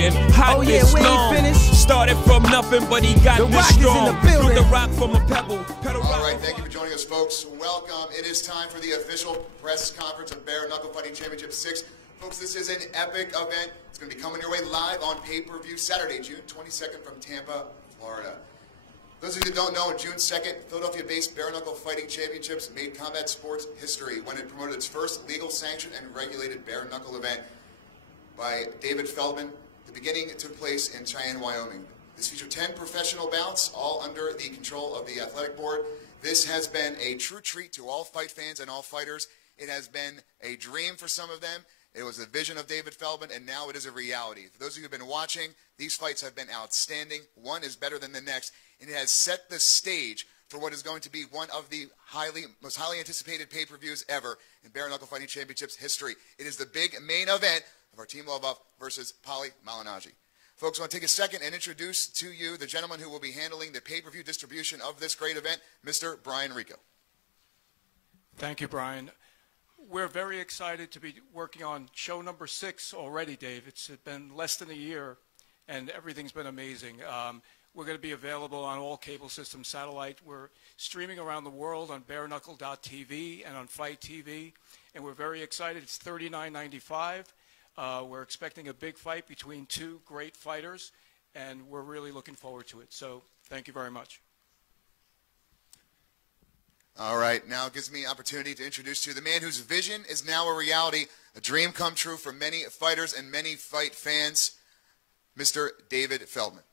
Lightning, hot and strong. Started from nothing, but he got this strong. Threw the rock from a pebble. All right, thank you for joining us, folks. Welcome. It is time for the official press conference of Bare Knuckle Fighting Championship 6. Folks, this is an epic event. It's going to be coming your way live on pay-per-view Saturday, June 22nd from Tampa, Florida. Those of you that don't know, on June 2nd, Philadelphia-based Bare Knuckle Fighting Championships made combat sports history when it promoted its first legal sanctioned and regulated bare knuckle event by David Feldman. The beginning took place in Cheyenne, Wyoming. This featured 10 professional bouts, all under the control of the athletic board. This has been a true treat to all fight fans and all fighters. It has been a dream for some of them. It was a vision of David Feldman, and now it is a reality. For those of you who have been watching, these fights have been outstanding. One is better than the next, and it has set the stage for what is going to be one of the most highly anticipated pay-per-views ever in Bare Knuckle Fighting Championships history. It is the big main event of Artem Lobov versus Paulie Malignaggi. Folks, I want to take a second and introduce to you the gentleman who will be handling the pay-per-view distribution of this great event, Mr. Brian Rico. Thank you, Brian. We're very excited to be working on show number 6 already, Dave. It's been less than a year, and everything's been amazing. We're going to be available on all cable systems, satellite. We're streaming around the world on bareknuckle.tv and on Fight TV, and we're very excited. It's $39.95. We're expecting a big fight between two great fighters, and we're really looking forward to it. So thank you very much. All right, now it gives me an opportunity to introduce to you the man whose vision is now a reality, a dream come true for many fighters and many fight fans, Mr. David Feldman.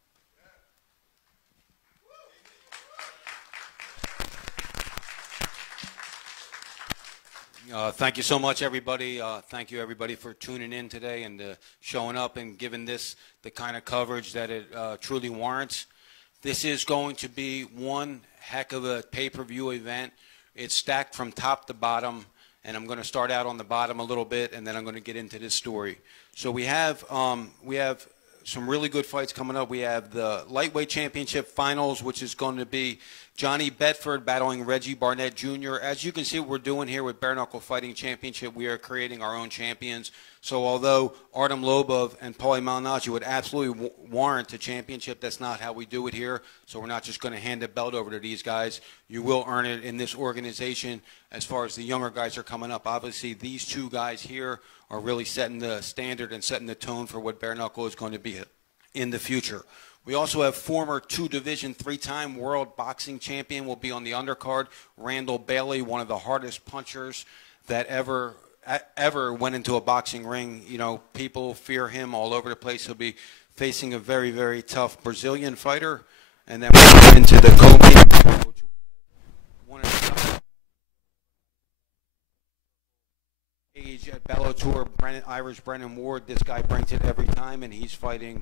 Thank you so much, everybody. Thank you, everybody, for tuning in today and showing up and giving this the kind of coverage that it truly warrants. This is going to be one heck of a pay-per-view event. It's stacked from top to bottom, and I'm going to start out on the bottom a little bit, and then I'm going to get into this story. So we have some really good fights coming up. We have the Lightweight Championship Finals, which is going to be Johnny Bedford battling Reggie Barnett Jr. As you can see, what we're doing here with Bare Knuckle Fighting Championship, we are creating our own champions. So although Artem Lobov and Paulie Malignaggi would absolutely warrant a championship, that's not how we do it here. So we're not just going to hand the belt over to these guys. You will earn it in this organization as far as the younger guys are coming up. Obviously, these two guys here are really setting the standard and setting the tone for what Bare Knuckle is going to be in the future. We also have former 2-division, 3-time world boxing champion will be on the undercard. Randall Bailey, one of the hardest punchers that ever went into a boxing ring. You know, people fear him all over the place. He'll be facing a very, very tough Brazilian fighter. And then we'll get into the Coma, which one of the age at Bellator, Irish Brennan Ward. This guy brings it every time, and he's fighting.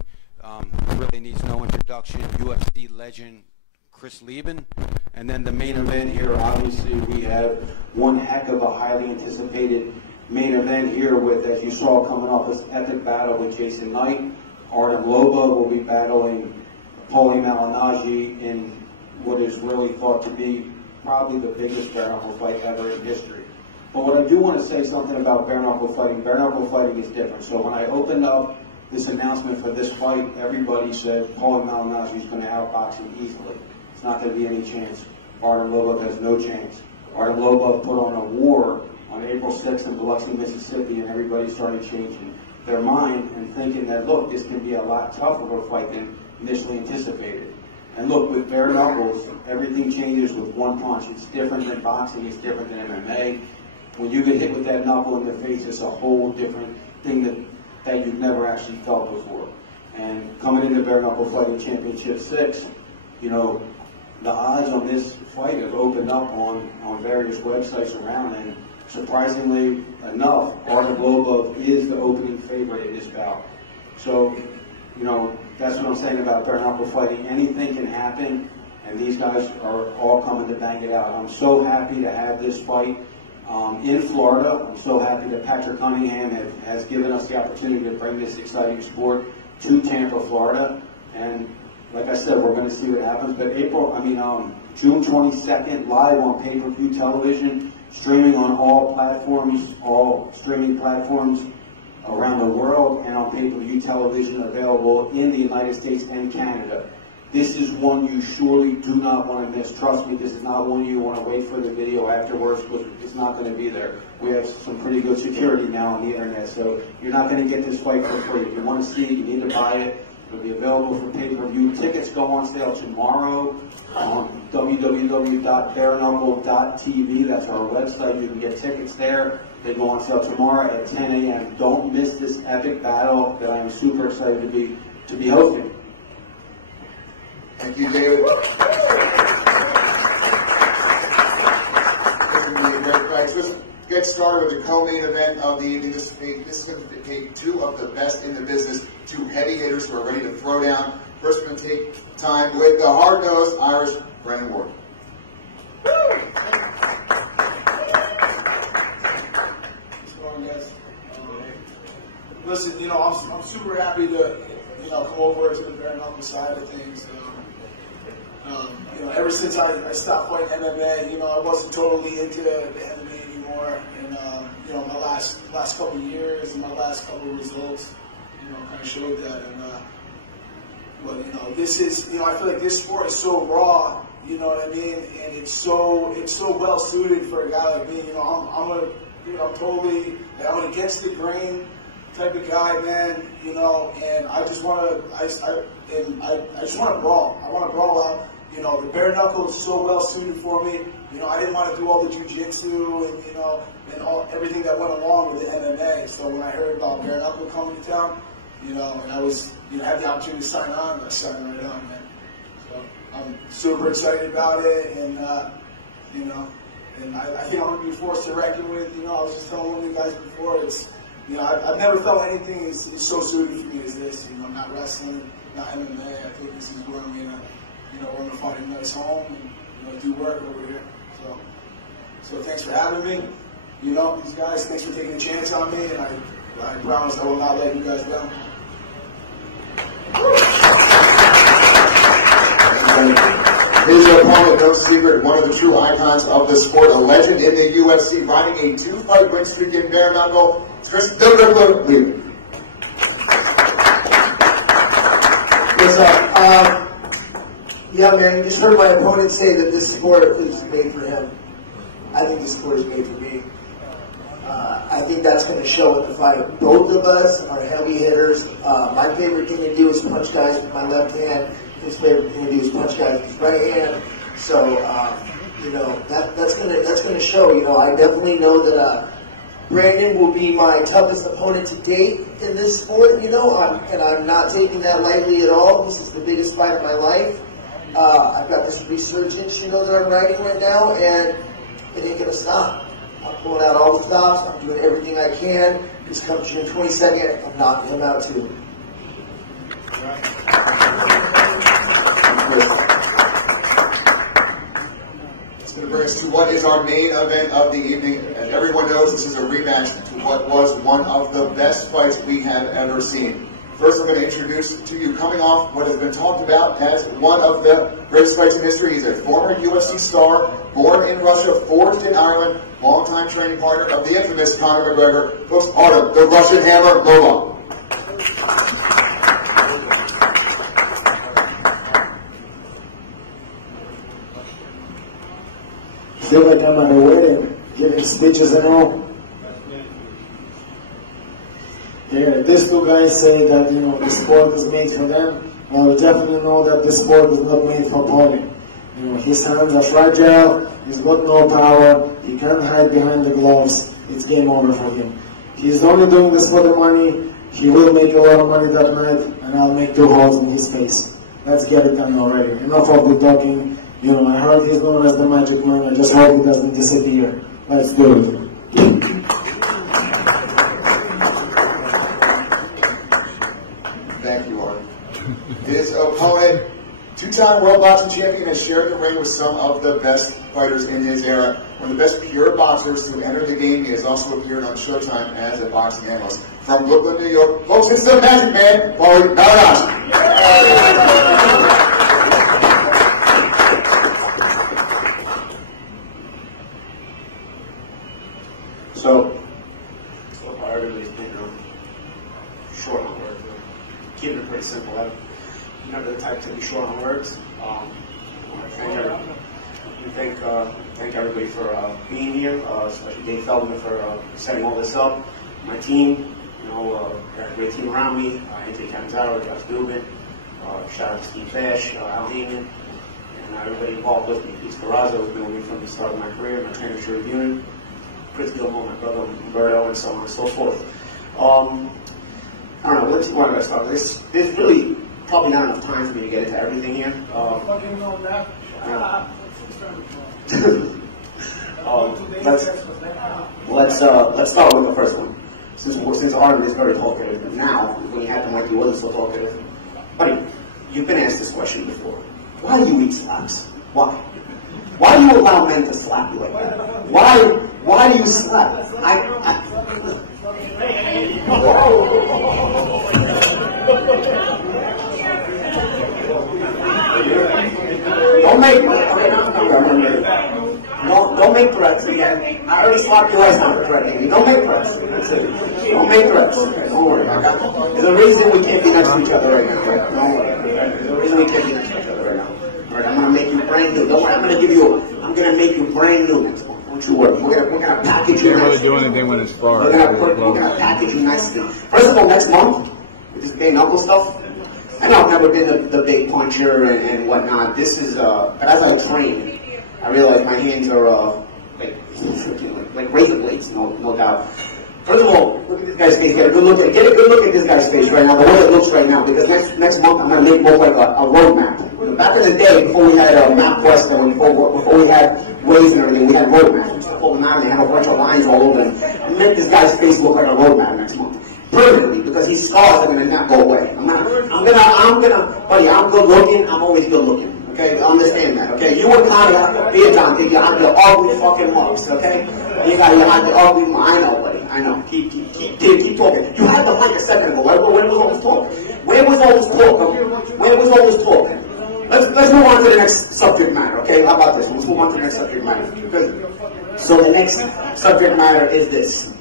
Really needs no introduction. UFC legend Chris Leben. And then the main event here, obviously, we have one heck of a highly anticipated main event here with, as you saw coming off this epic battle with Jason Knight. Artem Lobov will be battling Paulie Malignaggi in what is really thought to be probably the biggest bare knuckle fight ever in history. But what I do want to say something about bare knuckle fighting is different. So when I opened up this announcement for this fight, everybody said Paulie Malignaggi is going to outbox him easily. It's not going to be any chance. Artem Lobov has no chance. Artem Lobov put on a war on April 6th in Biloxi, Mississippi, and everybody started changing their mind and thinking that, look, this can be a lot tougher of a fight than initially anticipated. And look, with bare knuckles, everything changes with one punch. It's different than boxing. It's different than MMA. When you get hit with that knuckle in the face, it's a whole different thing that you've never actually felt before. And coming into Bare Knuckle Fighting Championship 6, you know, the odds on this fight have opened up on various websites around, and surprisingly enough, Artem Lobov is the opening favorite in this bout. So, you know, that's what I'm saying about bare knuckle fighting. Anything can happen, and these guys are all coming to bang it out. I'm so happy to have this fight in Florida. I'm so happy that Patrick Cunningham has given us the opportunity to bring this exciting sport to Tampa, Florida. And like I said, we're going to see what happens. But June 22nd, live on pay-per-view television, streaming on all platforms, all streaming platforms around the world, and on pay-per-view television available in the United States and Canada. This is one you surely do not want to miss. Trust me, this is not one you want to wait for the video afterwards, because it's not going to be there. We have some pretty good security now on the internet, so you're not going to get this fight for free. If you want to see it, you need to buy it. It'll be available for pay-per-view. Tickets go on sale tomorrow on www.bareknuckle.tv. That's our website. You can get tickets there. They go on sale tomorrow at 10 a.m. Don't miss this epic battle that I'm super excited to be hosting. Thank you, David. Let's get started with the co-main event of the evening. This is going to take two of the best in the business, two heavy hitters who are ready to throw down. First, we're going to take time with the hard-nosed Irish Brennan Ward. Listen, I'm super happy to, come over to the bare knuckle side of things. Ever since I stopped fighting MMA, I wasn't totally into the MMA anymore. And, my last couple of years and my last couple of results, kind of showed that. And, this is, I feel like this sport is so raw, you know what I mean? And it's so well suited for a guy like me. I'm an against the grain type of guy, man, and I just want to brawl. I want to brawl out. The bare knuckle is so well suited for me. I didn't want to do all the jiu-jitsu and, and everything that went along with the MMA. So when I heard about bare knuckle coming to town, and I was, had the opportunity to sign on, I signed right on, man. So I'm super excited about it, and, and I think I'm going to be forced to reckon with, I was just telling one of you guys before, it's, I've never felt anything is so suited for me as this. Not wrestling, not MMA. I think this is where I'm gonna, we're gonna find a nice home and do work over here. So thanks for having me. These guys, thanks for taking a chance on me, and I promise I will not let you guys down. His opponent, no secret, one of the true icons of the sport, a legend in the UFC, riding a 2-fight win streak in bare knuckle, Chris Leben. What's up? Yeah, man, you just heard my opponent say that this sport is made for him. I think this sport is made for me. I think that's going to show in the fight. Both of us are heavy hitters. My favorite thing to do is punch guys with my left hand. His favorite thing to do is punch guys with his right hand. So, that's gonna show. I definitely know that Brandon will be my toughest opponent to date in this sport. And I'm not taking that lightly at all. This is the biggest fight of my life. I've got this resurgence, that I'm riding right now, and it ain't gonna stop. I'm pulling out all the stops. I'm doing everything I can. This comes June 22nd. I'm knocking him out too. It's going to bring us to what is our main event of the evening. As everyone knows, this is a rematch to what was one of the best fights we have ever seen. First, I'm going to introduce to you, coming off what has been talked about as one of the greatest fights in history. He's a former UFC star, born in Russia, forged in Ireland, longtime training partner of the infamous Conor McGregor. Folks, Artem, the Russian Hammer, Lobov. Feel like I'm at a wedding, giving speeches and all. Yeah, these two guys say that, the sport is made for them. Well, we definitely know that the sport is not made for Paulie. His hands are fragile, he's got no power, he can't hide behind the gloves, it's game over for him. He's only doing this for the money, he will make a lot of money that night, and I'll make 2 holes in his face. Let's get it done already. Enough of the talking. I heard he's known as the Magic Man. I just hope he doesn't disappear. Let's do it. Thank you, Art. His opponent, 2-time world boxing champion, has shared the ring with some of the best fighters in his era. One of the best pure boxers to enter the game. He has also appeared on Showtime as a boxing analyst. From Brooklyn, New York, folks, it's the Magic Man, Paulie Malignaggi. So part of it is, short keeping it pretty simple. I'm never the type to be short on words. Thank everybody for being here, especially Dave Feldman for setting all this up. My team, got a great team around me. Anthony Canzaro, Josh Dubin, shout out to Steve Bash, Al Heyman, and everybody involved with me. Pete Scarazzo has been with me from the start of my career, my trainer, Drew Bunin, Chris Gilmore, my brother Umberto, and so on and so forth. I don't know, where do I start? There's really probably not enough time for me to get into everything here. Let's start with the first one. Since Artem is very talkative now, when he happened like he wasn't so talkative. Buddy, you've been asked this question before. Why do you eat slaps? Why? Why do you allow men to slap you like that? Why do you slap? Don't make threats again. I already slapped you last time for threatening. Don't make threats. That's it. Don't make threats. Okay, don't worry. There's a reason we can't be next to each other right now. Right? Don't worry. There's a reason we can't be next to each other right now. Alright, I'm gonna make you brand new. Don't worry. I'm gonna make you brand new next month. Don't you worry. We're gonna package you. You can't really do anything when it's far. We're gonna package you nicely. First of all, next month with this bare knuckle stuff. I know I've never been the big puncher and whatnot. This is but as I train, I realize my hands are like razor blades, no doubt. First of all, look at this guy's face. Get a good look at this guy's face right now, the way it looks right now. Because next month I'm gonna make more like a roadmap. Back in the day, before we had MapQuest and before we had Waze and everything, we had roadmaps. We used to pull them out and they have a bunch of lines all over them. And make this guy's face look like a roadmap next month. Permanently, because these scars are gonna not go away. Buddy, I'm good looking. I'm always good looking. Okay, understand that. Okay, you were kind of be a John. You have the ugly fucking marks. Okay, you have the ugly. I know, buddy. I know. Keep talking. You had the mic a second ago. Where was all this talk? Where was all this talk? Let's move on to the next subject matter. Okay, how about this? Let's move on to the next subject matter. So the next subject matter is this.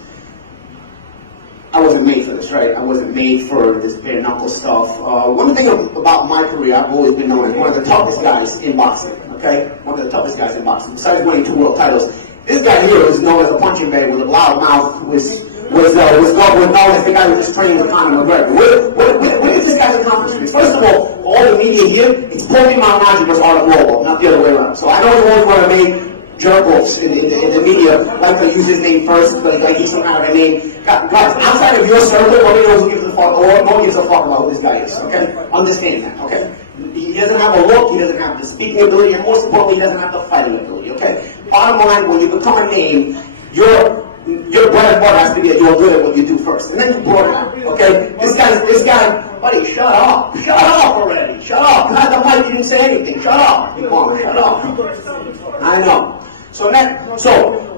I wasn't made for this, right? I wasn't made for this bare knuckle stuff. One thing about my career, I've always been known as one of the toughest guys in boxing, okay? One of the toughest guys in boxing, besides winning 2 world titles. This guy here is known as a punching bag with a loud mouth, was known as the guy who just trained with Conor McGregor. What is this guy's accomplishments? First of all the media here, it's Paulie Malignaggi versus Artem Lobov, not the other way around. So I know you always want to make jerk-offs in the media, like to use his name first, but like he's some kind of a name. Guys, outside of your circle, nobody knows who gives a fuck, or no one gives a fuck about who this guy is, okay? Understand that, okay? He doesn't have a look, he doesn't have the speaking ability, and most importantly, he doesn't have the fighting ability, okay? Bottom line, when you become a name, your bread and butter has to be that you're good at what you do first, and then you broad it out, okay? This guy, buddy, shut up already, shut up. You had the mic, you didn't say anything, shut up. Come on, shut up. I know. So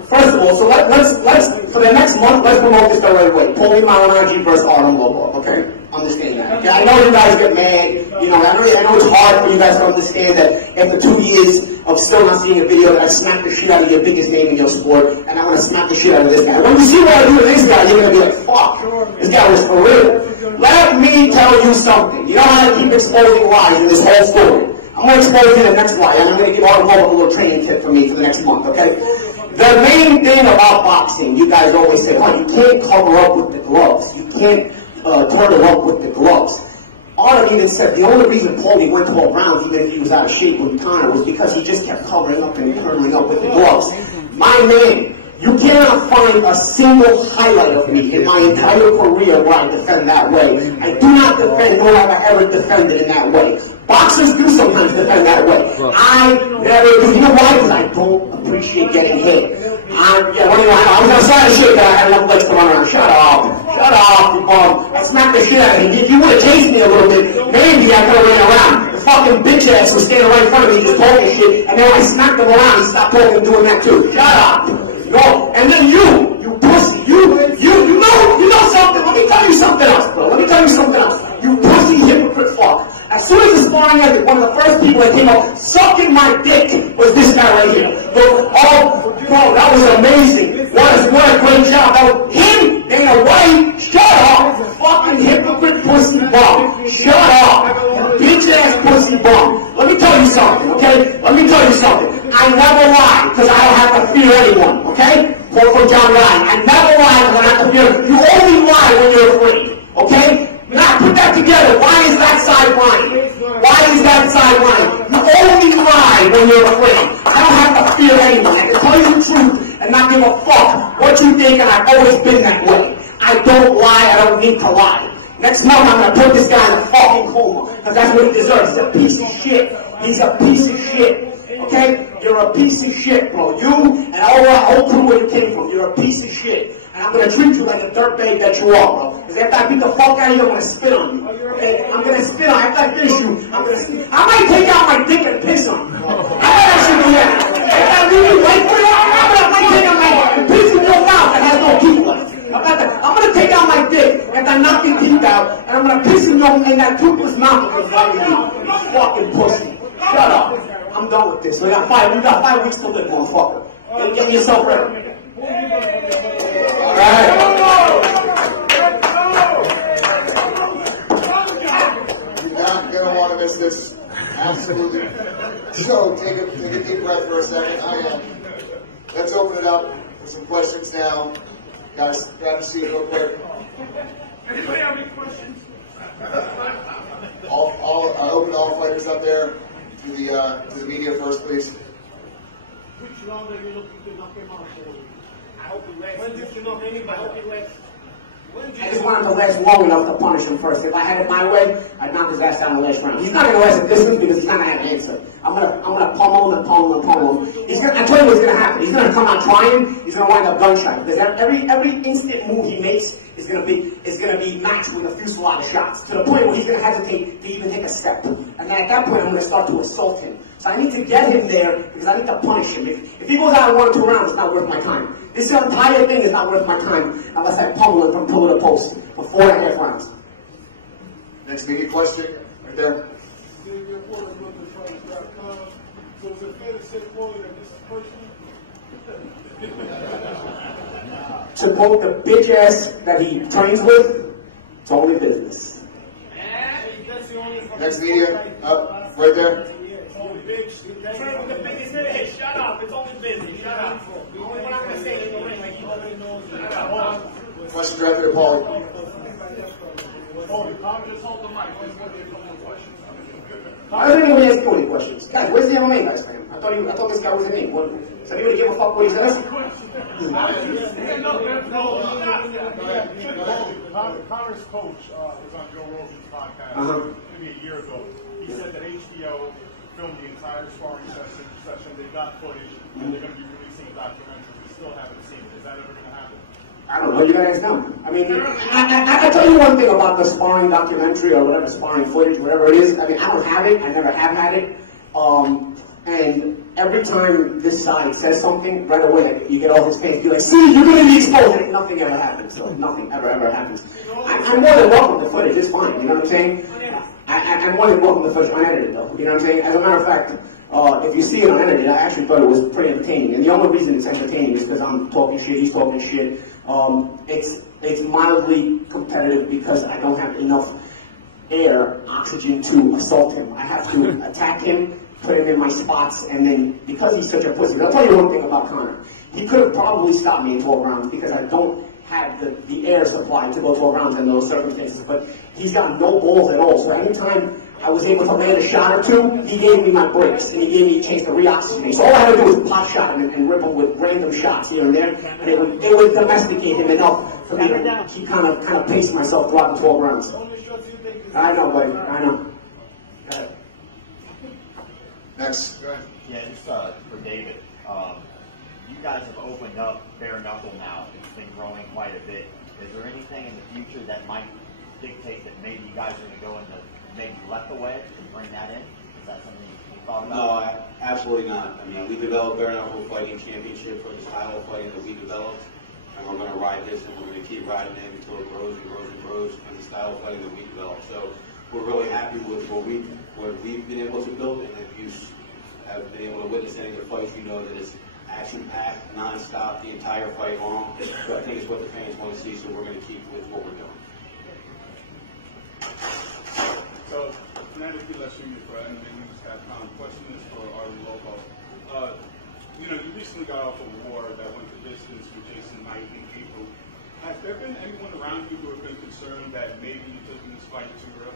first of all, let's for the next month, let's promote this the right way. Paulie Malignaggi versus Artem Lobov, okay? Understand that, okay? I know you guys get mad, I know it's hard for you guys to understand that after 2 years of still not seeing a video that I smacked the shit out of your biggest name in your sport, and I'm gonna smack the shit out of this guy. When you see what I do to this guy, you're gonna be like, fuck, this guy was for real. Let me tell you something. You know how I keep exposing lies in this whole story? I'm going to expose you the next lie, and I'm going to give Artem Lobov a little training tip for me for the next month, okay? The main thing about boxing, you guys always say, oh, you can't cover up with the gloves. You can't turn it up with the gloves. Artem even said the only reason Paulie went 12 rounds, even if he was out of shape with Conor, was because he just kept covering up and turning up with the gloves. My man, you cannot find a single highlight of me in my entire career where I defend that way. I do not defend, nor have I ever defended in that way. Boxers do sometimes defend that way. I never do. You know why? Because I don't appreciate getting hit. I was outside of shit that I had enough legs to run around. Shut up, you bum. I smacked the shit out of you. If you would have chased me a little bit, maybe I could have ran around. The fucking bitch ass was standing right in front of me just talking shit, and then when I smacked him around, he stopped talking and doing that too. Shut up. And then you pussy, you know something. Let me tell you something else, bro. Let me tell you something else. You pussy hypocrite fuck. As soon as the sparring ended, one of the first people that came up sucking my dick was this guy right here. Bro, that was amazing. What a great job. That was him, Dana White. Shut up, fucking hypocrite pussy bum. Shut up, you bitch-ass pussy bum. Let me tell you something, okay? Let me tell you something. I never lie, because I don't have to fear anyone, okay? For John Ryan. I never lie because I don't have to fear. You only lie when you're afraid, okay? Now, put that together. Why is that side lying? Why is that side lying? You only lie when you're afraid. I don't have to fear anyone. I can tell you the truth and not give a fuck what you think, and I've always been that way. I don't lie. I don't need to lie. Next month, I'm going to put this guy in a fucking coma, because that's what he deserves. He's a piece of shit. He's a piece of shit. Okay? You're a piece of shit, bro. You and all the whole crew where you came from, you're a piece of shit. And I'm going to treat you like a dirtbag that you are, bro. Because after I beat the fuck out of you, I'm going to spit on you. Okay? I'm going to spit on you. After I finish you, I'm going to spit. I might take out my dick and piss on you. How about that shit do that? If I really wait for it, I might take out my and piss in your mouth that has no teeth left. I'm going to take out my dick after I knock your teeth out, and I'm going to piss in that toothless mouth of you. Fucking pussy. Shut up. I'm done with this. So you got 5 weeks to live, motherfucker. Get yourself ready. Alright. You're not going to want to miss this. Absolutely. So take a deep breath for a second. Let's open it up for some questions now. Guys, grab a seat real quick. Anybody have any questions? I open all fighters up there to the media first, please. Which round are you looking to knock him out? I hope he lasts. When did you knock anybody? I hope he lasts. I just wanted to last long enough to punish him first. If I had it my way, I'd knock his ass down the last round. He's not going to last at distance because he's not going to have an answer. I'm gonna pummel him and pummel him and pummel him. I tell you what's going to happen. He's going to come out trying. He's going to wind up gunshot. Because every instant move he makes is going to be matched with a fuselage of shots to the point where he's going to hesitate to even take a step. And then at that point, I'm going to start to assault him. So I need to get him there because I need to punish him. If he goes out in 1 or 2 rounds, it's not worth my time. This entire thing is not worth my time unless I pummel him from pillar to post for 4.5 rounds. Next media question, right there. So is it fair to say, Paulie, that this is personal? To quote the bitch ass that he trains with, it's only business. Next media, right there. Train with the biggest head. Shut up. It's only business. Shut up. The only one I'm going to say is the ring. Like you already know. Shut up. Question right there, Paulie. Paulie, Coma, just hold the mic. Let's go get a couple of questions. I don't even ask you any questions. Guys, where's the MMA guys, man? I thought this guy was a name. Does anybody give a fuck what he says? Connor's coach was on Joe Rogan's podcast maybe a year ago. He said that HBO filmed the entire sparring session. They got footage, and they're going to be releasing a documentary. We still haven't seen it. Is that ever going to happen? I don't know. You gotta ask them. I mean, I tell you one thing about the sparring documentary or whatever, sparring footage, whatever it is. I mean, I don't have it. I never have had it. And every time this side says something, right away, you get all his fans be like, see, you're going to be exposed. And nothing ever happens. So nothing ever happens. I'm more than welcome to footage. It's fine. You know what I'm saying? I'm more than welcome to footage unedited, though. You know what I'm saying? As a matter of fact, if you see it unedited, I actually thought it was pretty entertaining. And the only reason it's entertaining is because I'm talking shit, he's talking shit. It's mildly competitive because I don't have enough oxygen to assault him. I have to attack him, put him in my spots, and then because he's such a pussy, I'll tell you one thing about Connor. He could have probably stopped me in 12 rounds because I don't have the air supply to go 12 rounds in those circumstances, but he's got no balls at all. So anytime I was able to land a shot or two, he gave me my breaks, and he gave me a chance to re-oxygenate. So all I had to do was pop shot him and rip him with random shots here and there, and it would domesticate him enough for me to keep kind of pace myself throughout the 12 rounds. I know, buddy. I know. Next. Yeah, just for David. You guys have opened up Bare Knuckle now. It's been growing quite a bit. Is there anything in the future that might dictate that maybe you guys are going to go into maybe left away and bring that in? Is that something you thought about? No, absolutely not. I mean, we developed Bare Knuckle Fighting Championship for the style of fighting that we developed, and we're going to ride this, and we're going to keep riding it until it grows and grows and grows in the style of fighting that we developed. So we're really happy with what we've been able to build, and if you have been able to witness any of the fights, you know that it's action-packed, non-stop, the entire fight long. So I think it's what the fans want to see, so we're going to keep with what we're doing. question for MMA.com. Question is for Artem Lobov. You know, you recently got off a war that went the distance with Jason Knight in April. Has there been anyone around you who have been concerned that maybe you took this fight too early?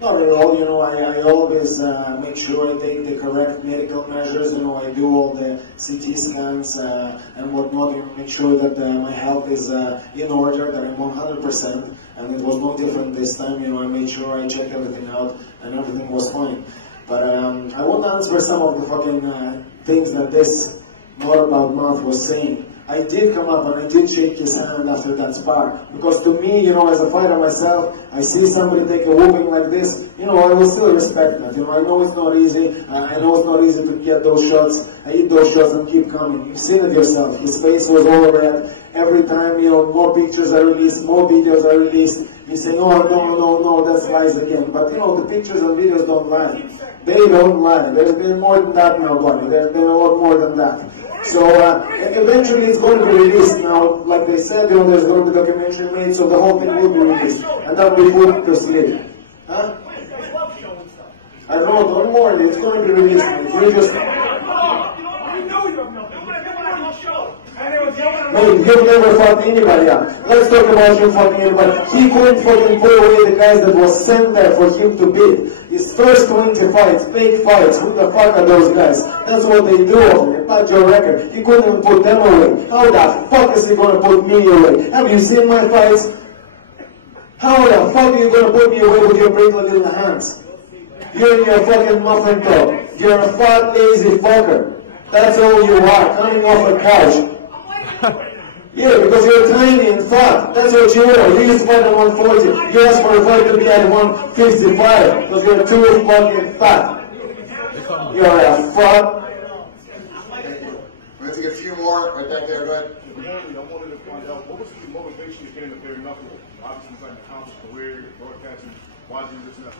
Not at all, you know, I always make sure I take the correct medical measures, you know, I do all the CT scans and whatnot, and make sure that my health is in order, that I'm 100%, and it was no different this time, you know, I made sure I checked everything out, and everything was fine. But I won't answer some of the fucking things that this not about mouth was saying. I did come up and I did shake his hand after that spar. Because to me, you know, as a fighter myself, I see somebody take a whooping like this, you know, I will still respect that. You know, I know it's not easy. I know it's not easy to get those shots. I eat those shots and keep coming. You've seen it yourself. His face was all red. Every time, you know, more pictures are released, more videos are released. He's saying, oh, no, that's lies again. But, you know, the pictures and videos don't lie. They don't lie. There's been more than that now, buddy. There's been a lot more than that. So eventually it's going to be released now. Like they said, you know, there's going to be documentary made, so the whole thing will be released. And that will be put to sleep. Huh? I don't know, don't worry, it's going to be released. We just... Mate, you've never fought anybody up. Let's talk about you fighting anybody. He couldn't fucking put away the guys that was sent there for him to beat. His first 20 fights, fake fights, who the fuck are those guys? That's what they do of him. It's not your record. He couldn't even put them away. How the fuck is he gonna put me away? Have you seen my fights? How the fuck are you gonna put me away with your bracelet in the hands? You're in your fucking muffin top. You're a fat, lazy fucker. That's all you are, coming off a couch. Yeah, because you're tiny and fat. That's what you are. You used to fight at 140. You asked for a fight to be at 155 because you're too fucking fat. You're a fat. We're going to take a few more right back there. Go ahead. I wanted to find out, what was the motivation to get into Bare Knuckle? Obviously, like the college career, broadcasting, watching this and that.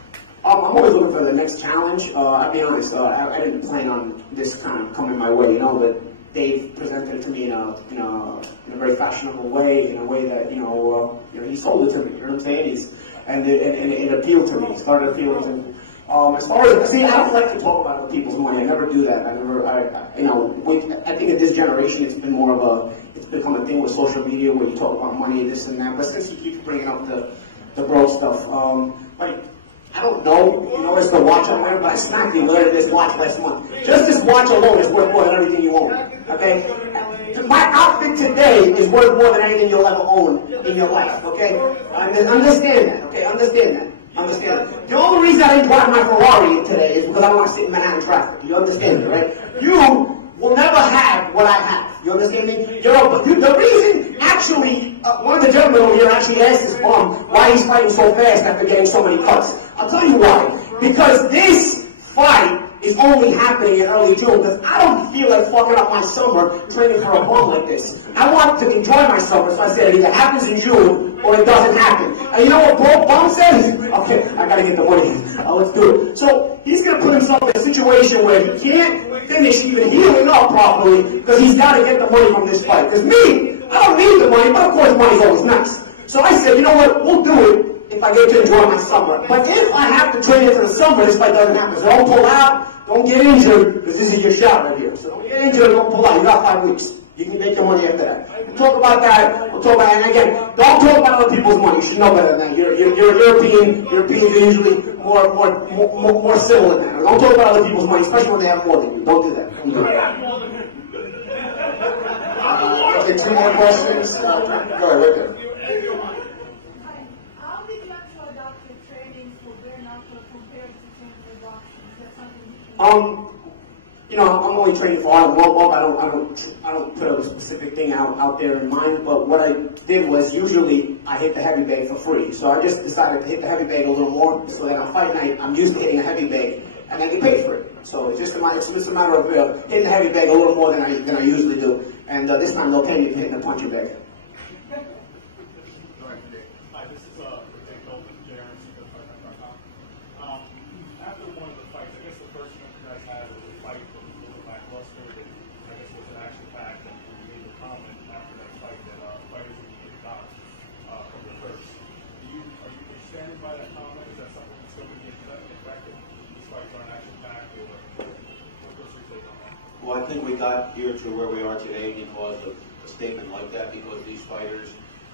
I'm always looking for the next challenge. I'll be honest, I didn't plan on this kind of coming my way, you know, but Dave presented it to me in a very fashionable way, in a way that, you know, he sold it to me, you know what I'm saying? And it appealed to me, it started appealing to me. As far as, see, I don't like to talk about other people's money, I never do that, I think in this generation it's been more of it's become a thing with social media where you talk about money, this and that, but since he keeps bringing up the bro stuff, I don't know, you know, it's the watch I'm wearing, but I snapped you later this watch last month. Just this watch alone is worth more than everything you own, okay? My outfit today is worth more than anything you'll ever own in your life, okay? Understand that, okay? Understand that. The only reason I didn't drive my Ferrari today is because I don't want to sit in Manhattan traffic. You understand me, right? You will never have what I have. You understand me? The reason, actually, one of the gentlemen over here actually asked his mom why he's fighting so fast after getting so many cuts. I'll tell you why. Because this fight is only happening in early June because I don't feel like fucking up my summer training for a bum like this. I want to enjoy my summer, so I said it either happens in June or it doesn't happen. And you know what Bum says? Okay, I gotta get the money. Let's do it. So he's gonna put himself in a situation where he can't finish even healing up properly because he's gotta get the money from this fight. Because me, I don't need the money, but of course money's always nice. So I said, you know what, we'll do it if I get to enjoy my summer. But if I have to train it for the summer, this fight doesn't happen. So don't pull out, don't get injured, because this is your shot right here. So don't get injured, don't pull out. You got 5 weeks. You can make your money after that. We'll talk about that. We'll talk about it. And again, don't talk about other people's money. You should know better than that. You're European. Europeans are usually more civil than that. Don't talk about other people's money, especially when they have more than you. Don't do that. Don't do that. Okay, 2 more questions. Go ahead, right there. You know, I'm only training for Artem Lobov. I don't put a specific thing out there in mind. But what I did was usually I hit the heavy bag for free. So I just decided to hit the heavy bag a little more, so that on fight night I'm used to hitting a heavy bag and I get paid for it. So it's just a matter of hitting the heavy bag a little more than I usually do. And this time they'll pay me for hitting the punching bag. After one of the fights, I guess the first one you guys had was a fight that was a little lackluster, and I guess it was an action-packed, and you made a comment after that fight that fighters would get knocked from the first. Are you standing by that comment? Is that something that's going to be effective? Well, I think we got here to where we are today because of a statement like that, because these fighters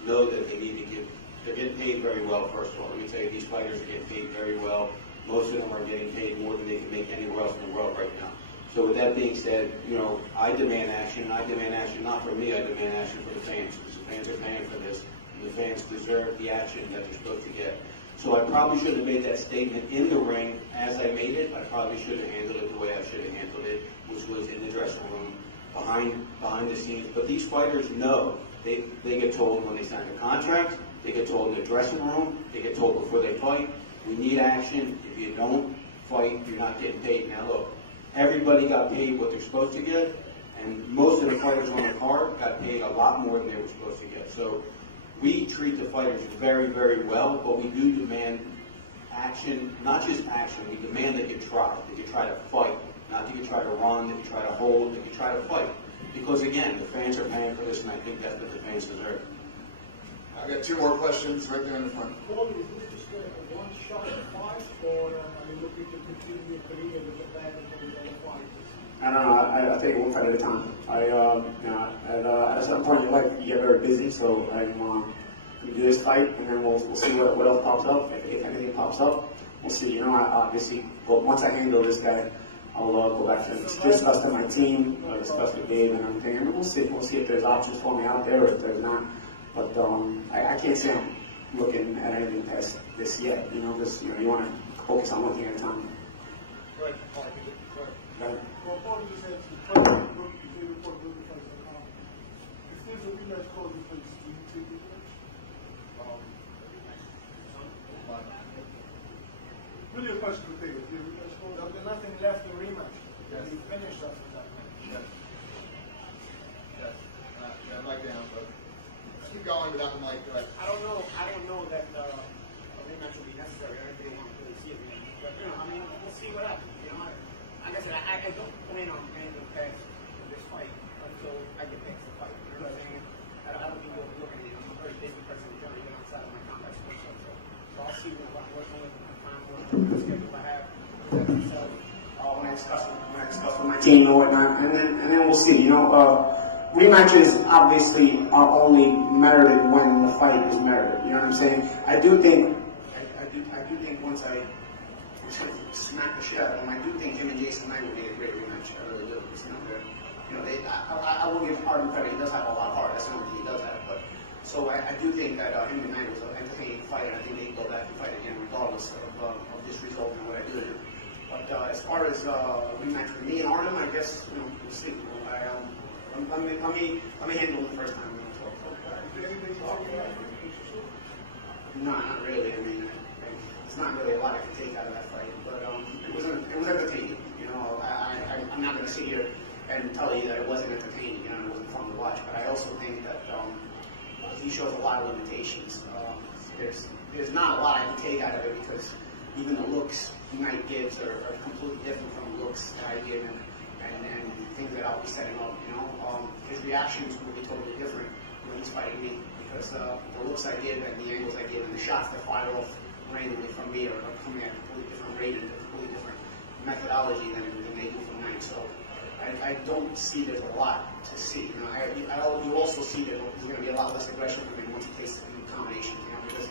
know that they need to they're getting paid very well, first of all. Let me tell you, these fighters are getting paid very well. Most of them are getting paid more than they can make anywhere else in the world right now. So with that being said, you know, I demand action. I demand action not for me, I demand action for the fans, because the fans are paying for this, and the fans deserve the action that they're supposed to get. So I probably should have made that statement in the ring as I made it. I probably should have handled it the way I should have handled it, which was in the dressing room, behind the scenes. But these fighters know, they get told when they sign the contract, they get told in the dressing room, they get told before they fight, we need action. If you don't fight, you're not getting paid. Now look, everybody got paid what they're supposed to get, and most of the fighters on the card got paid a lot more than they were supposed to get. So we treat the fighters very, very well, but we do demand action, not just action, we demand that you try to fight, not that you try to run, that you try to hold, that you try to fight. Because again, the fans are paying for this, and I think that's what the fans deserve. I've got two more questions right there in the front. Paulie, is this just a one-shot fight, or are you looking to continue your career with the band and the fight? I don't know. I take it one fight at a time. At a certain point in your life, you get very busy. So we do this fight, and then we'll see what else pops up. If anything pops up, we'll see. You know, obviously, but once I handle this guy, I'll go back to discuss with my team, discuss with Dave and everything, and we'll see. We'll see if there's options for me out there, or if there's not. But I can't say I'm looking at anything past this yet. You know, just you want to focus on one thing at a time. Right. Right. Well, Paulie just said to the president, you report BKFC.com. If there's a rematch called you please, do you take it? Really a question for David. There's nothing left to rematch. Yes. You finished after that. Yes. Yes. I'd like to answer. Keep going without the mic. Go ahead. I don't know that a rematch will be necessary. I really want to really see a rematch. But you know, I mean, we'll see what happens. You know, like I said, I don't plan on paying the past for this fight until I get picked to fight. You know what I mean? I don't think we'll look at it. I'm a very busy person, even outside of my contract special. So I'll see what I'm working with, my time, what schedule I have. When I discuss with my team or whatnot, and then we'll see. You know, rematches obviously are only merited when the fight is merited. You know what I'm saying? I do think once I smack the shit out of them, I do think him and Jason Knight would be a great rematch. I really do. You know, I will give Artem credit. He does have a lot of heart. That's one thing he does have. But so I do think that him and Knight was an entertaining fight, and I think they can go back and fight again regardless of this result and what I do. But as far as rematch for me and Artem, I guess we'll see. Let me handle it the first time. No, not really. I mean, it's not really a lot I can take out of that fight, but it was entertaining. You know, I'm not going to sit here and tell you that it wasn't entertaining. You know, it wasn't fun to watch. But I also think that he shows a lot of limitations. There's not a lot I can take out of it because even the looks Knight gives are completely different from the looks that I give and things that I'll be setting up. You know, his reactions will be totally different when he's fighting me because the looks I give and the angles I give and the shots that fire off randomly from me are coming at a completely different rate and a completely different methodology than they do from Knight. So I don't see there's a lot to see. You know, you also see that there's going to be a lot less aggression from him once he takes the combination. You know, because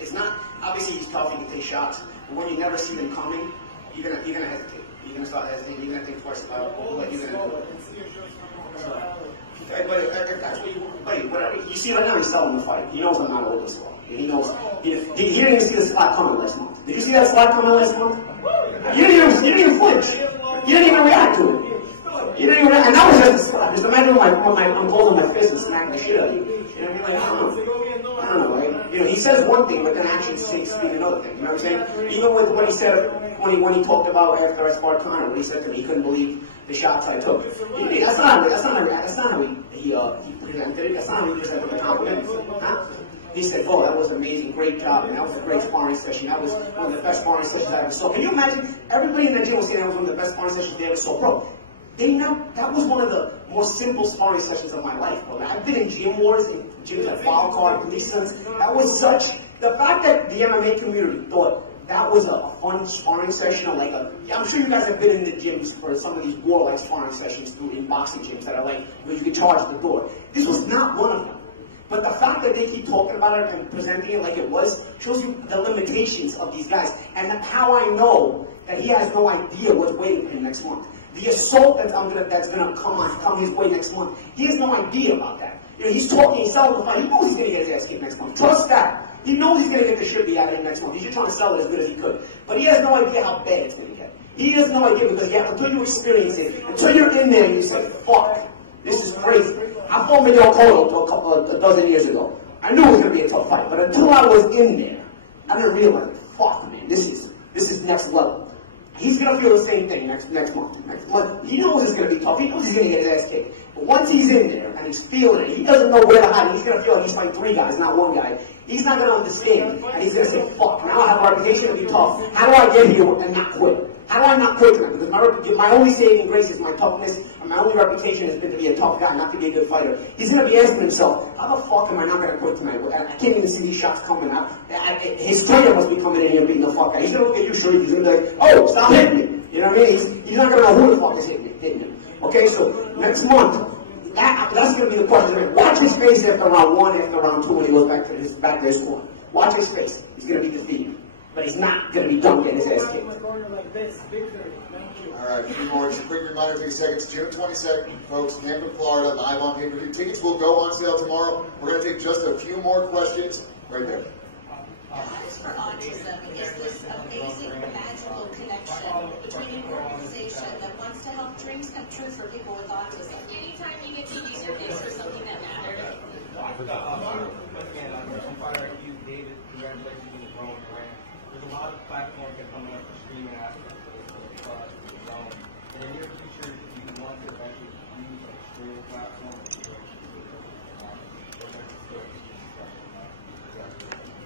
it's not obviously he's tough. He can take shots, but when you never see them coming, you're gonna hesitate. You're gonna start hesitating. You're gonna think twice about what you're gonna do. But whatever. You see right now he's selling the fight. He knows I'm not old as well. He knows. He didn't even see the slot coming last month. Did you see that slot coming last month? You didn't even flinch. You didn't even react to it. You didn't even react. And that was just a slot. Just imagine I'm holding my fist and smacking the shit out of you. You know what I mean? Like, I don't know. Right? You know, he says one thing, but then actions speak another thing. You know what I'm saying? Even with what he said when he talked about after I sparred Connor, when he said to me he couldn't believe the shots I took. That's not how he presented it. That's not how he presented the confidence. Huh? He said, "Oh, that was amazing, great job, and that was a great sparring session. That was one of the best sparring sessions I ever saw." Can you imagine? Everybody in the gym was saying that was one of the best sparring sessions they ever saw, bro. That was one of the more simple sparring sessions of my life, bro. I've been in gym wars, in gyms like Wildcard, Police Sons. That was the fact that the MMA community thought that was a fun sparring session, or like I'm sure you guys have been in the gyms for some of these warlike sparring sessions in boxing gyms that are like, where you can charge the door. This was not one of them. But the fact that they keep talking about it and presenting it like it was, shows you the limitations of these guys. And how I know that he has no idea what's waiting for him next month. The assault that's gonna come his way next month, he has no idea about that. You know, he's talking, he's selling the fight, he knows he's gonna get his ass kicked next month. Trust that. He knows he's gonna get the shit beat out of him next month. He's just trying to sell it as good as he could. But he has no idea how bad it's gonna get. He has no idea, because until you experience it, until you're in there and you say, fuck, this is crazy. I fought Miguel Cotto a dozen years ago. I knew it was going to be a tough fight, but until I was in there, I didn't realize, fuck man, this is next level. He's going to feel the same thing next month. He knows it's going to be tough. He knows he's going to get his ass kicked. But once he's in there and he's feeling it, he doesn't know where to hide. He's going to feel like he's fighting 3 guys, not 1 guy. He's not going to understand, and he's going to say, fuck, now I have a reputation to be tough. How do I get here and not quit? How do I not quit tonight? Because my only saving grace is my toughness, and my only reputation has been to be a tough guy, not to be a good fighter. He's going to be asking himself, how the fuck am I not going to quit tonight? I can't even see these shots coming out. His trainer must be coming in here and beating the fuck out. He's going to look at you, Sharif. He's going to be like, oh, stop hitting me. You know what I mean? He's not going to know who the fuck is hitting him. Okay, so next month, that's going to be the question. Watch his face after round 1, after round 2, when he goes back to his corner. Watch his face. He's going to be defeated. But he's not going to be done getting his ass kicked. All right, a few more. Just a quick reminder, 30 seconds. June 22nd, folks, Tampa, Florida, live on pay-per-view. Tickets will go on sale tomorrow. We're going to take just a few more questions right there. For autism, is this amazing, magical connection between an organization that wants to help dreams come true for people with autism? Anytime you get to use your face for something that matters. There's a lot of platforms that come up for streaming after in the near future, if you want to eventually use a streaming platform,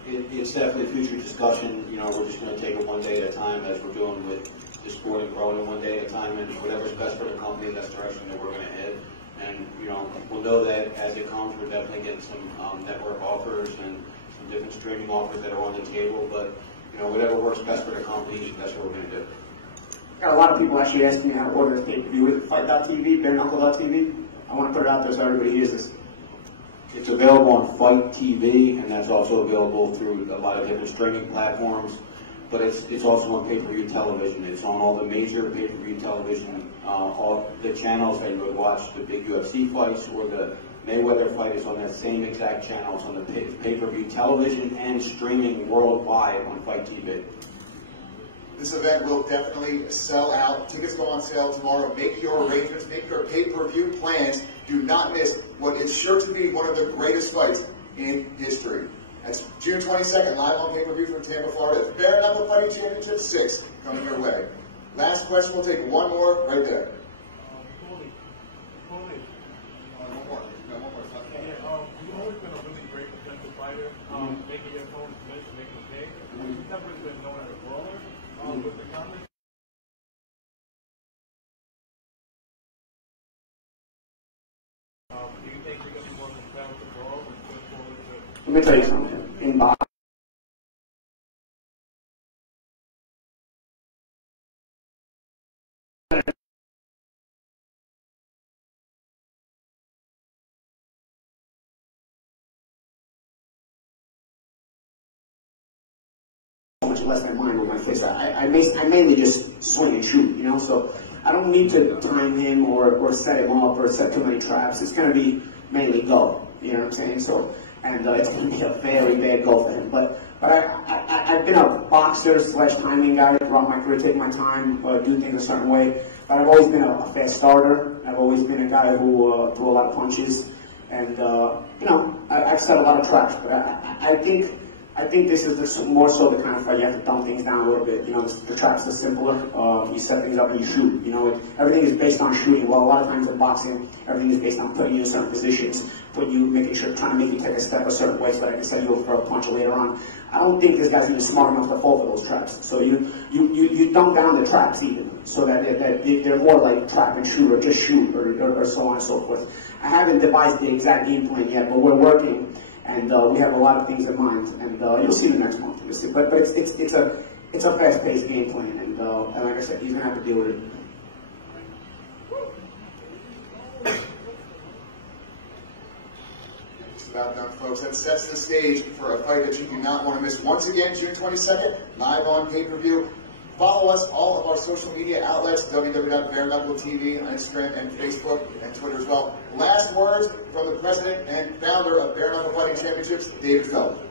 it's definitely a future discussion. You know, we're just going to take it one day at a time, as we're doing with the sport and growing it one day at a time, and whatever's best for the company, that's the direction that we're going to head. And, you know, we'll know that as it comes, we're definitely getting some network offers and some different streaming offers that are on the table, but you know, whatever works best for the company, that's what we're going to do. Got a lot of people actually asking me how to order this pay-per-view. Is it Fight.tv, Bare Knuckle.tv? I want to put it out there so everybody hears this. It's available on Fight TV, and that's also available through a lot of different streaming platforms. But it's also on pay-per-view television. It's on all the major pay-per-view television, all the channels that you would watch the big UFC fights or the Mayweather fight is on that same exact channel. It's on the pay-per-view television and streaming worldwide on Fight TV. This event will definitely sell out. Tickets go on sale tomorrow. Make your arrangements, make your pay-per-view plans. Do not miss what is sure to be one of the greatest fights in history. That's June 22nd, live on pay-per-view from Tampa, Florida. It's Bare Knuckle Fighting Championship 6 coming your way. Last question, we'll take one more right there. You've always been a really great defensive fighter, making your opponents miss and making them pay. You've never been known as a brawler. With the comments. Do you think you're going to be more compelled to brawl and push forward to... Let me tell you something. In boxing, much less than mine on my face. I mainly just swing and shoot, you know, so I don't need to time him or set him up or set too many traps. It's going to be mainly go, you know what I'm saying? So, and it's going to be a very bad go for him. But I've been a boxer / timing guy throughout my career, take my time, do things a certain way. But I've always been a fast starter. I've always been a guy who threw a lot of punches. And, you know, I've set a lot of traps. But I think this is more so the kind of fight you have to dumb things down a little bit. You know, the traps are simpler. You set things up and you shoot. You know, everything is based on shooting. Well, a lot of times in boxing, everything is based on putting you in certain positions, making sure, trying to make you take a step a certain way so that I can set you up for a punch later on. I don't think this guy's even smart enough to fall for those traps. So you dumb down the traps even, so that they're more like trap and shoot or just shoot or so on and so forth. I haven't devised the exact game plan yet, but we're working. And we have a lot of things in mind, and you'll see next month. But it's a fast-paced game plan, and like I said, he's going to have to deal with it. About done, folks. That sets the stage for a fight that you do not want to miss. Once again, June 22nd, live on pay-per-view. Follow us, all of our social media outlets, www.BareKnuckle.tv on Instagram and Facebook and Twitter as well. Last words from the president and founder of Bare Knuckle Fighting Championships, David Feldman.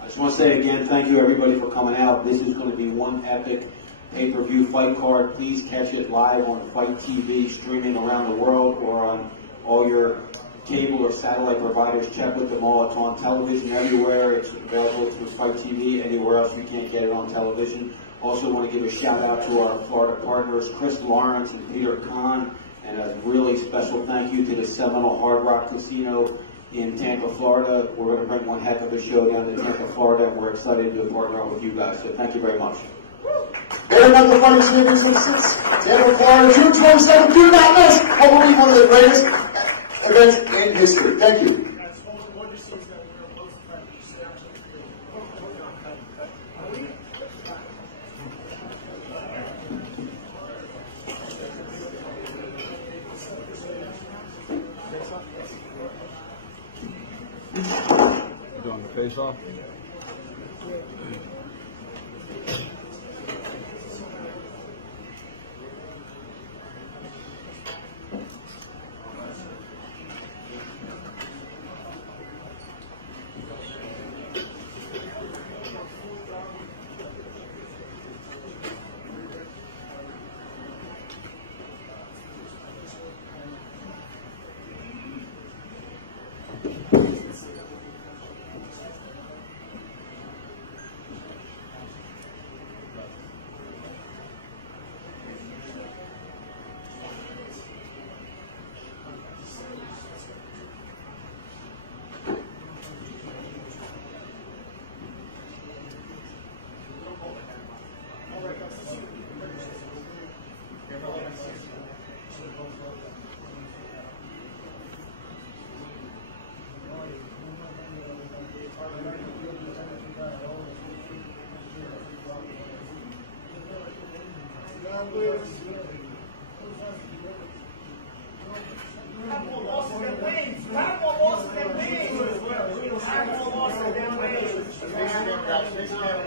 I just want to say again, thank you everybody for coming out. This is going to be one epic pay-per-view fight card. Please catch it live on Fight TV, streaming around the world, or on all your cable or satellite providers. Check with them all. It's on television everywhere. It's available through Fight TV. Anywhere else you can't get it on television. Also want to give a shout out to our Florida partners, Chris Lawrence and Peter Kahn, and a really special thank you to the Seminole Hard Rock Casino in Tampa, Florida. We're going to bring one heck of a show down to Tampa, Florida, and we're excited to partner up with you guys. So thank you very much. Bare Knuckle Fighting Championship 6, Tampa, Florida, June 27th. Do not miss. Hopefully one of the greatest events in history. Thank you. Doing the face off.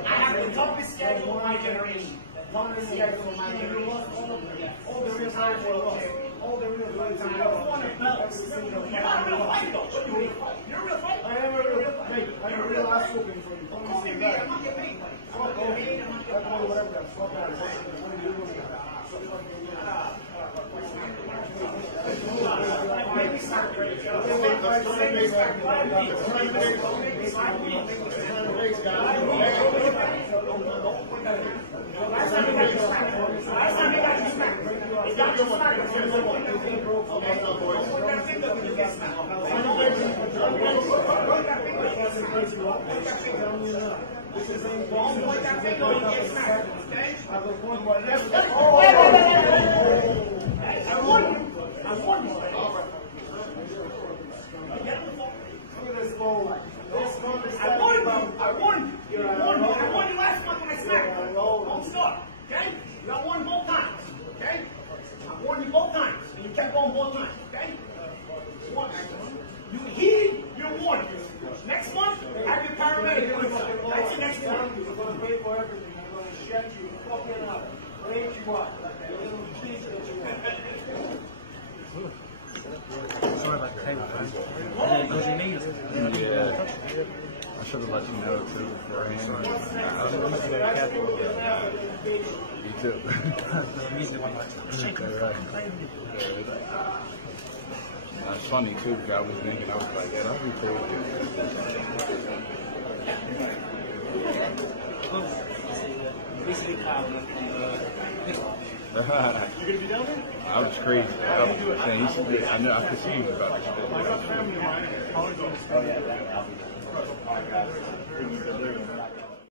I have the toughest schedule of my generation. Toughest schedule of my generation. All the real time for us. All the real fight time. You're not a real fight though. You're a real fight. You're a real fight. I am a real fight. I am a real ass whooping for you. I'm not getting paid. I'm not getting paid. Fuck you. I'm not getting paid. Whatever that. Fuck that. What are you doing? I won you last month when I smacked you. Don't stop, okay? You got one both times, okay? I won you both times, and you kept going both times, okay? You heeded your warning. Next month, have your paramedic. That's the next one. You're going to pay for everything. I'm going to shut you fucking up. Break you up. Like that little cheese that you have. Sorry about the table, yeah. I should have let you know too beforehand. I was going to be careful. You too. It's funny too, because I was thinking, I was like, yeah, that'd be cool. You gonna be down there? I was crazy. I know I could see you about this. My family of mine, Paulie Malignaggi.